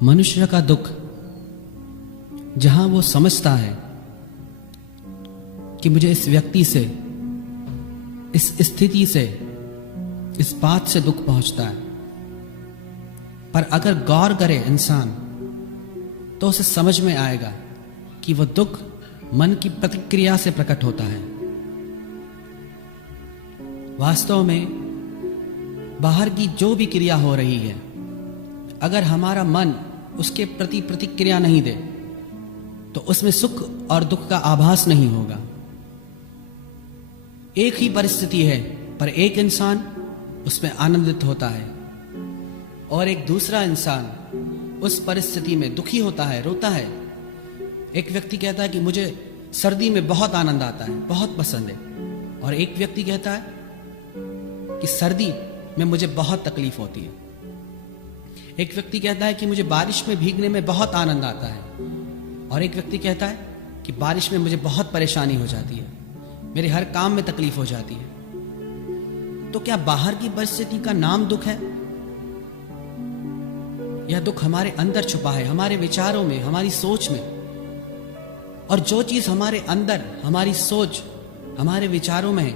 मनुष्य का दुख जहां वो समझता है कि मुझे इस व्यक्ति से, इस स्थिति से, इस बात से दुख पहुंचता है, पर अगर गौर करे इंसान तो उसे समझ में आएगा कि वह दुख मन की प्रतिक्रिया से प्रकट होता है। वास्तव में बाहर की जो भी क्रिया हो रही है, अगर हमारा मन उसके प्रति प्रतिक्रिया नहीं दे तो उसमें सुख और दुख का आभास नहीं होगा। एक ही परिस्थिति है पर एक इंसान उसमें आनंदित होता है और एक दूसरा इंसान उस परिस्थिति में दुखी होता है, रोता है। एक व्यक्ति कहता है कि मुझे सर्दी में बहुत आनंद आता है, बहुत पसंद है, और एक व्यक्ति कहता है कि सर्दी में मुझे बहुत तकलीफ होती है। एक व्यक्ति कहता है कि मुझे बारिश में भीगने में बहुत आनंद आता है, और एक व्यक्ति कहता है कि बारिश में मुझे बहुत परेशानी हो जाती है, मेरे हर काम में तकलीफ हो जाती है। तो क्या बाहर की परिस्थिति का नाम दुख है? यह दुख हमारे अंदर छुपा है, हमारे विचारों में, हमारी सोच में। और जो चीज हमारे अंदर, हमारी सोच, हमारे विचारों में है,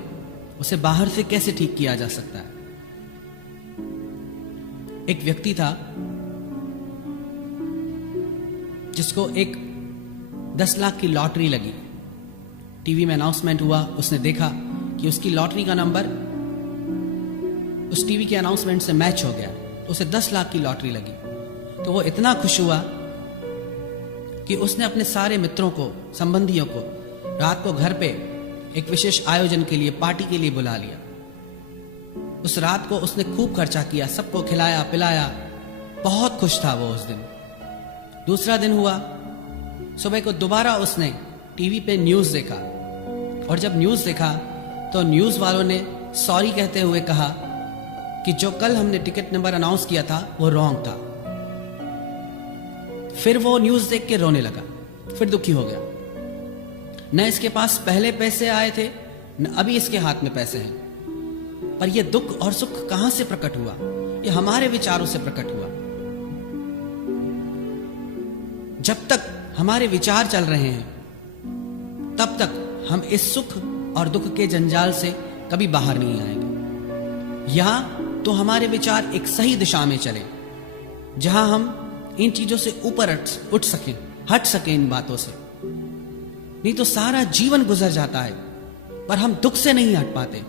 उसे बाहर से कैसे ठीक किया जा सकता है? एक व्यक्ति था जिसको एक 10 लाख की लॉटरी लगी। टीवी में अनाउंसमेंट हुआ, उसने देखा कि उसकी लॉटरी का नंबर उस टीवी के अनाउंसमेंट से मैच हो गया, तो उसे 10 लाख की लॉटरी लगी। तो वो इतना खुश हुआ कि उसने अपने सारे मित्रों को, संबंधियों को रात को घर पे एक विशेष आयोजन के लिए, पार्टी के लिए बुला लिया। उस रात को उसने खूब खर्चा किया, सबको खिलाया पिलाया, बहुत खुश था वो उस दिन। दूसरा दिन हुआ, सुबह को दोबारा उसने टीवी पे न्यूज देखा, और जब न्यूज देखा तो न्यूज वालों ने सॉरी कहते हुए कहा कि जो कल हमने टिकट नंबर अनाउंस किया था वो रॉन्ग था। फिर वो न्यूज देख के रोने लगा, फिर दुखी हो गया। न इसके पास पहले पैसे आए थे, न अभी इसके हाथ में पैसे हैं। पर यह दुख और सुख कहां से प्रकट हुआ? यह हमारे विचारों से प्रकट हुआ। जब तक हमारे विचार चल रहे हैं तब तक हम इस सुख और दुख के जंजाल से कभी बाहर नहीं आएंगे। या तो हमारे विचार एक सही दिशा में चले, जहां हम इन चीजों से ऊपर उठ सकें, हट सकें इन बातों से। नहीं तो सारा जीवन गुजर जाता है पर हम दुख से नहीं हट पाते।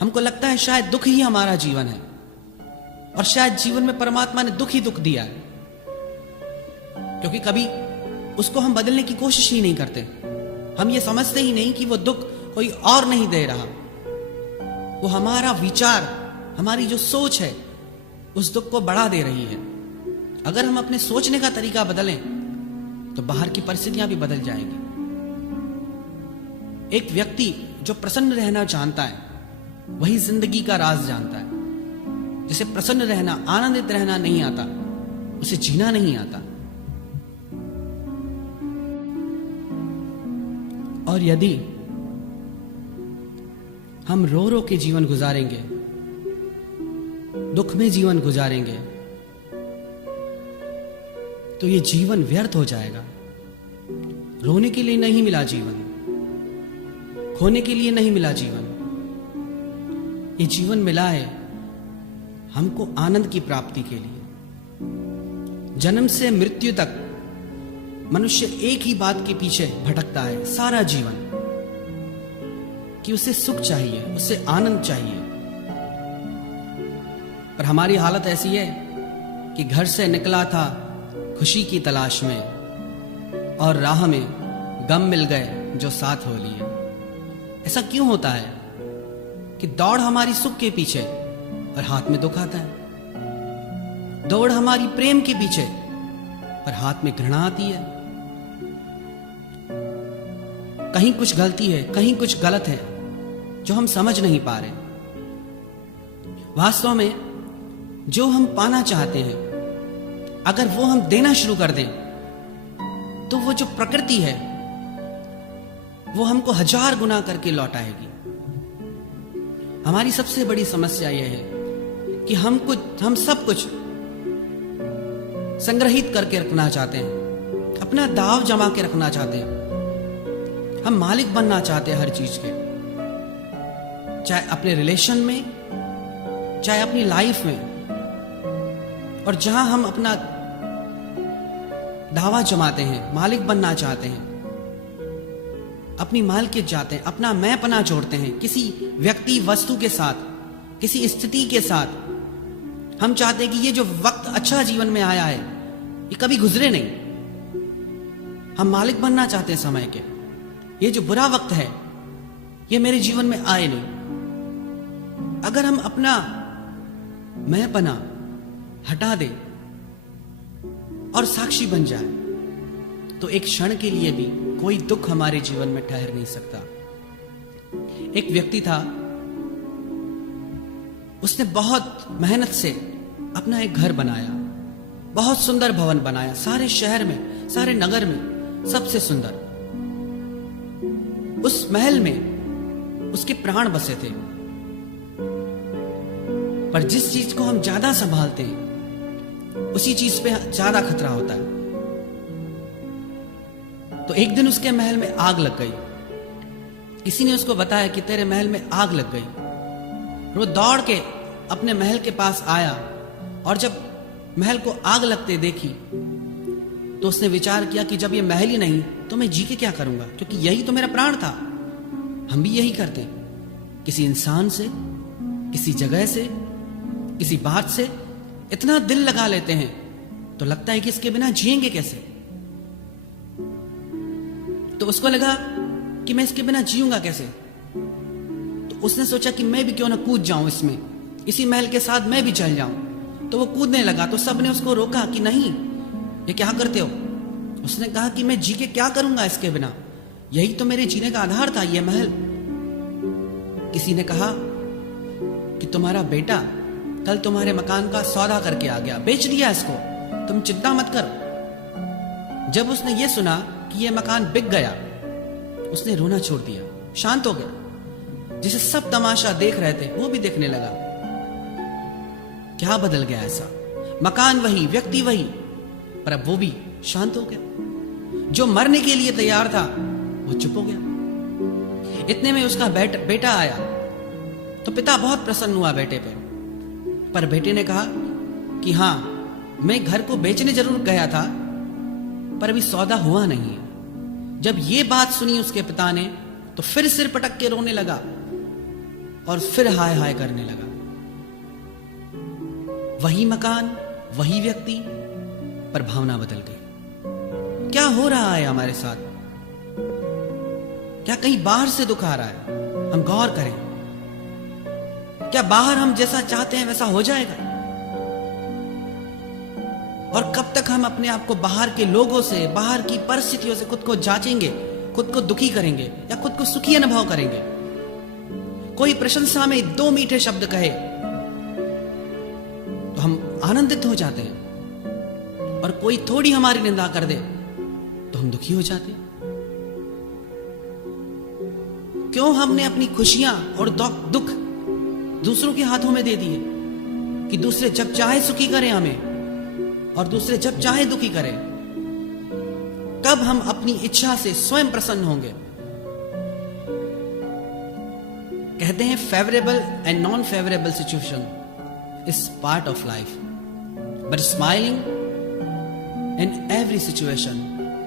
हमको लगता है शायद दुख ही हमारा जीवन है, और शायद जीवन में परमात्मा ने दुख ही दुख दिया है, क्योंकि कभी उसको हम बदलने की कोशिश ही नहीं करते। हम ये समझते ही नहीं कि वो दुख कोई और नहीं दे रहा, वो हमारा विचार, हमारी जो सोच है उस दुख को बढ़ा दे रही है। अगर हम अपने सोचने का तरीका बदलें तो बाहर की परिस्थितियां भी बदल जाएंगी। एक व्यक्ति जो प्रसन्न रहना जानता है वही जिंदगी का राज जानता है। जिसे प्रसन्न रहना, आनंदित रहना नहीं आता, उसे जीना नहीं आता। और यदि हम रो रो के जीवन गुजारेंगे, दुख में जीवन गुजारेंगे, तो ये जीवन व्यर्थ हो जाएगा। रोने के लिए नहीं मिला जीवन, खोने के लिए नहीं मिला जीवन। ये जीवन मिला है हमको आनंद की प्राप्ति के लिए। जन्म से मृत्यु तक मनुष्य एक ही बात के पीछे भटकता है सारा जीवन, कि उसे सुख चाहिए, उसे आनंद चाहिए। पर हमारी हालत ऐसी है कि घर से निकला था खुशी की तलाश में, और राह में गम मिल गए जो साथ हो लिए। ऐसा क्यों होता है कि दौड़ हमारी सुख के पीछे और हाथ में दुख आता है? दौड़ हमारी प्रेम के पीछे पर हाथ में घृणा आती है। कहीं कुछ गलती है, कहीं कुछ गलत है जो हम समझ नहीं पा रहे। वास्तव में जो हम पाना चाहते हैं, अगर वो हम देना शुरू कर दें तो वो जो प्रकृति है वो हमको 1000 गुना करके लौटाएगी। हमारी सबसे बड़ी समस्या यह है कि हम सब कुछ संग्रहित करके रखना चाहते हैं, अपना दाव जमा के रखना चाहते हैं। हम मालिक बनना चाहते हैं हर चीज के, चाहे अपने रिलेशन में, चाहे अपनी लाइफ में। और जहां हम अपना दावा जमाते हैं, मालिक बनना चाहते हैं, अपनी मालकियत चाहते हैं, अपना मैंपना जोड़ते हैं किसी व्यक्ति वस्तु के साथ, किसी स्थिति के साथ। हम चाहते हैं कि ये जो वक्त अच्छा जीवन में आया है ये कभी गुजरे नहीं। हम मालिक बनना चाहते हैं समय के। ये जो बुरा वक्त है ये मेरे जीवन में आए नहीं। अगर हम अपना मैंपना हटा दें और साक्षी बन जाए तो एक क्षण के लिए भी कोई दुख हमारे जीवन में ठहर नहीं सकता। एक व्यक्ति था, उसने बहुत मेहनत से अपना एक घर बनाया, बहुत सुंदर भवन बनाया, सारे शहर में, सारे नगर में सबसे सुंदर। उस महल में उसके प्राण बसे थे। पर जिस चीज को हम ज्यादा संभालते हैं उसी चीज पे ज्यादा खतरा होता है। तो एक दिन उसके महल में आग लग गई। किसी ने उसको बताया कि तेरे महल में आग लग गई। वो दौड़ के अपने महल के पास आया और जब महल को आग लगते देखी तो उसने विचार किया कि जब ये महल ही नहीं तो मैं जी के क्या करूंगा, क्योंकि यही तो मेरा प्राण था। हम भी यही करते हैं, किसी इंसान से, किसी जगह से, किसी बात से इतना दिल लगा लेते हैं तो लगता है कि इसके बिना जिएंगे कैसे। तो उसको लगा कि मैं इसके बिना जीऊंगा कैसे। तो उसने सोचा कि मैं भी क्यों ना कूद जाऊं इसमें, इसी महल के साथ मैं भी चल जाऊं। तो वो कूदने लगा तो सबने उसको रोका कि नहीं, ये क्या करते हो। उसने कहा कि मैं जी के क्या करूंगा इसके बिना, यही तो मेरे जीने का आधार था, ये महल। किसी ने कहा कि तुम्हारा बेटा कल तुम्हारे मकान का सौदा करके आ गया, बेच दिया इसको, तुम चिंता मत करो। जब उसने ये सुना कि ये मकान बिक गया, उसने रोना छोड़ दिया, शांत हो गया। जिसे सब तमाशा देख रहे थे वो भी देखने लगा। क्या बदल गया ऐसा? मकान वही, व्यक्ति वही, पर अब वो भी शांत हो गया। जो मरने के लिए तैयार था वो चुप हो गया। इतने में उसका बेटा आया तो पिता बहुत प्रसन्न हुआ बेटे पे। पर बेटे ने कहा कि हां, मैं घर को बेचने जरूर गया था पर अभी सौदा हुआ नहीं है। जब ये बात सुनी उसके पिता ने तो फिर सिर पटक के रोने लगा और फिर हाय हाय करने लगा। वही मकान, वही व्यक्ति, पर भावना बदल गई। क्या हो रहा है हमारे साथ? क्या कहीं बाहर से दुख आ रहा है? हम गौर करें, क्या बाहर हम जैसा चाहते हैं वैसा हो जाएगा? और कब तक हम अपने आप को बाहर के लोगों से, बाहर की परिस्थितियों से खुद को जांचेंगे, खुद को दुखी करेंगे या खुद को सुखी अनुभव करेंगे? कोई प्रशंसा में 2 मीठे शब्द कहे तो हम आनंदित हो जाते हैं, और कोई थोड़ी हमारी निंदा कर दे तो हम दुखी हो जाते हैं। क्यों हमने अपनी खुशियां और दुख दूसरों के हाथों में दे दिए कि दूसरे जब चाहे सुखी करें हमें और दूसरे जब चाहे दुखी करें? कब हम अपनी इच्छा से स्वयं प्रसन्न होंगे? कहते हैं favourable and non favourable situation is part of life, but smiling in every situation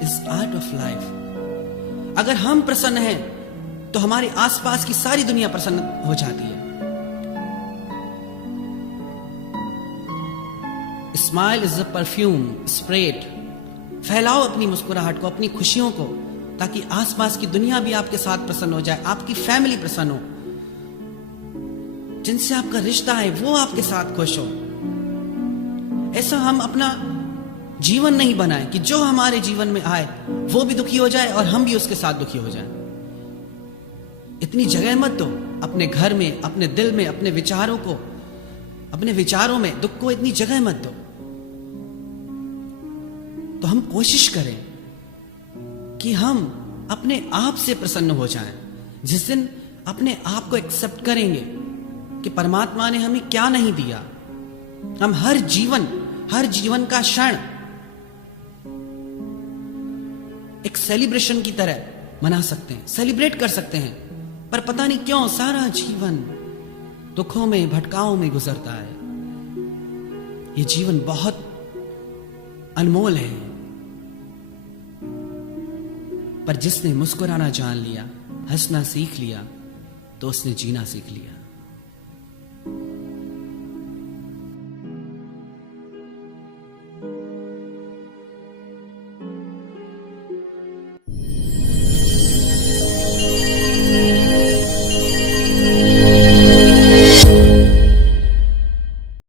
is art of life. अगर हम प्रसन्न हैं तो हमारे आसपास की सारी दुनिया प्रसन्न हो जाती है। Smile is a perfume spread. फैलाओ अपनी मुस्कुराहट को, अपनी खुशियों को, ताकि आसपास की दुनिया भी आपके साथ प्रसन्न हो जाए, आपकी फैमिली प्रसन्न हो, जिनसे आपका रिश्ता है वो आपके साथ खुश हो। ऐसा हम अपना जीवन नहीं बनाए कि जो हमारे जीवन में आए वो भी दुखी हो जाए और हम भी उसके साथ दुखी हो जाए। इतनी जगह मत दो अपने घर में, अपने दिल में, अपने विचारों को, अपने विचारों में दुख को इतनी जगह मत दो। तो हम कोशिश करें कि हम अपने आप से प्रसन्न हो जाएं। जिस दिन अपने आप को एक्सेप्ट करेंगे कि परमात्मा ने हमें क्या नहीं दिया, हम हर जीवन का क्षण एक सेलिब्रेशन की तरह मना सकते हैं, सेलिब्रेट कर सकते हैं, पर पता नहीं क्यों सारा जीवन दुखों में, भटकाओं में गुजरता है। ये जीवन बहुत अनमोल है, पर जिसने मुस्कुराना जान लिया, हंसना सीख लिया, तो उसने जीना सीख लिया।